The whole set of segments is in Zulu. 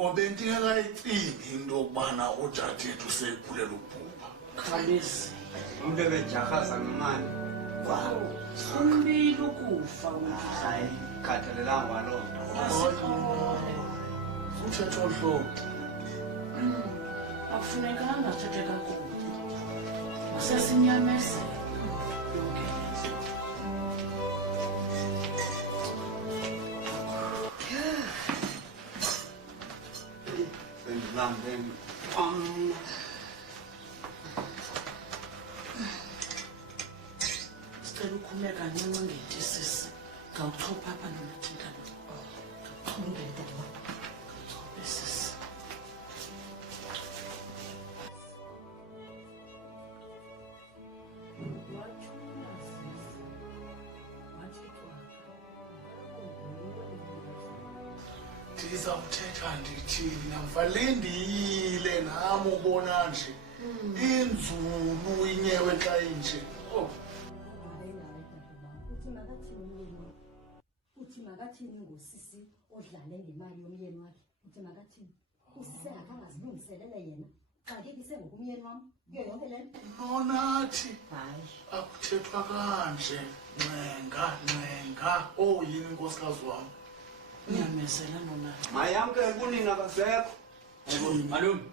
Kobentela icingi into okubana ujadethu sekuphulela ubhubha. Khalisi. Umntu ebejahaza ngemali. Wow. Umbili ukufa Hayi, khathalelanga loo nto. Uthetha ohlobo. Akufunekanga athethe kakubi. Masesinyamezele. Sicela ukhume kancane ungethi sisi. Ngawuchopha apha nomathintana. Ngawuchopha sisi. Ndizawuthetha ndithini namvalindile nami ubona nje inzulu inyewe xa inje. Uthi makathini ngosisi odlale ngemali yomyeni wakhe. Uthi makathini usisi engakhange azilungiselele yena xa kekise ngokumyeni wam kuyo yonke le nto. Nonathi Hayi akuthethwa kanje ncenga yini inkosikazi wam. Nyamezela nona. Mayamkele kunina kasekho. Malume,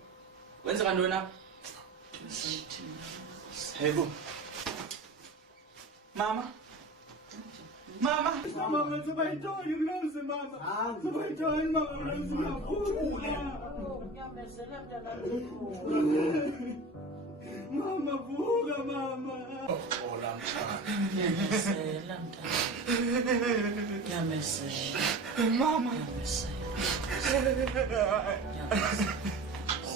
wenzeka ntoni apha? Yebo. Mama. Mama sibayitoni kulomzi mama. Sibayitoni mama kulomzi mama. Nyamezela mntana. Mama vuka mama. Ola mtshana. Nyamezela mntana. Nyamezela. Mama. Nyamezela.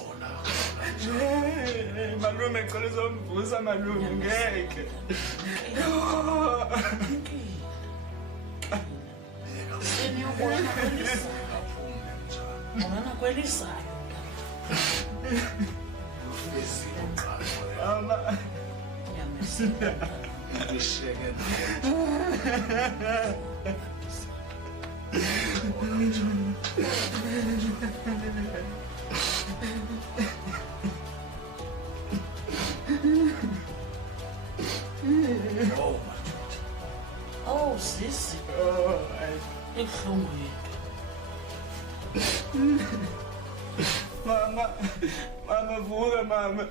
Ola. Malume ngicela uzomvusa malume ngeke. Seni ubona kwelisa. Ubona kwelisayo. Mama. Nyamezela. Ngisheke Oh, sisi. Ibuhlungu yethu. Mama vuka mama.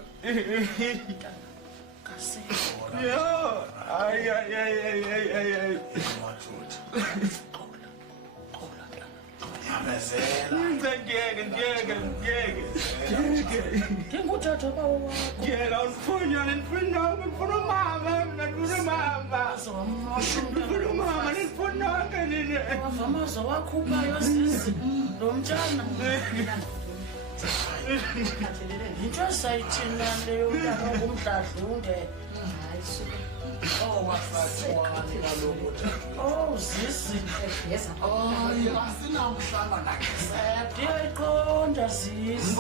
Kasekho. Yo, ay. Nyamezela. Ngeke. Nginguthatha bawo wakho. Ngeke awusifunywa nifuna mama, nifuna mama. Azomosha Nifuna mama, nifuna nini? Wavamaza wakhuphayo sisi. Lo mtshana. Into sayithina leyo mntana ngumdladlunge. hayi suka. Oh, sisi. Yesa. Asinamhlanga nakesepha. Ndiyayiqonda sisi.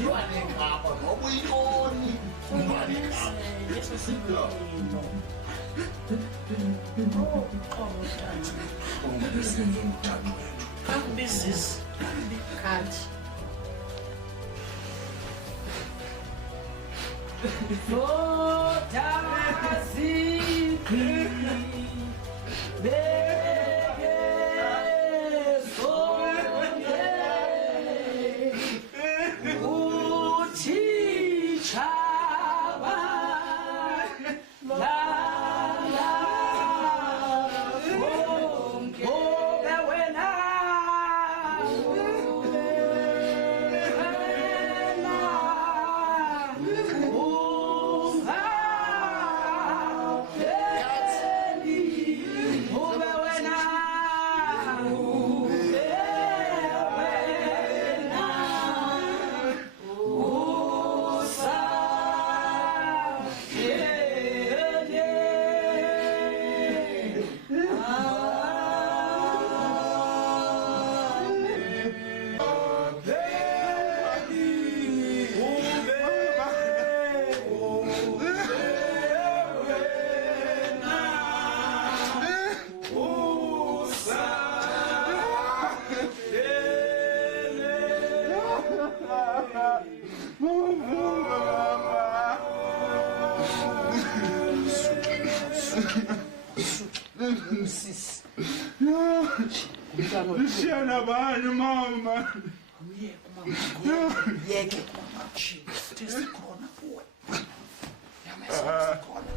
Ndwanekapa noba uyintoni. Ndwanekapa. Yeso sibuyino. Oh, qonda. Ungesenze umthathu wethu. Akubizisi. Kanti Ube wena Sisi. Ndishiya nabani mama. Uyeke mama. Uyeke mama. Tesikhona kuwe. Yamasikhona.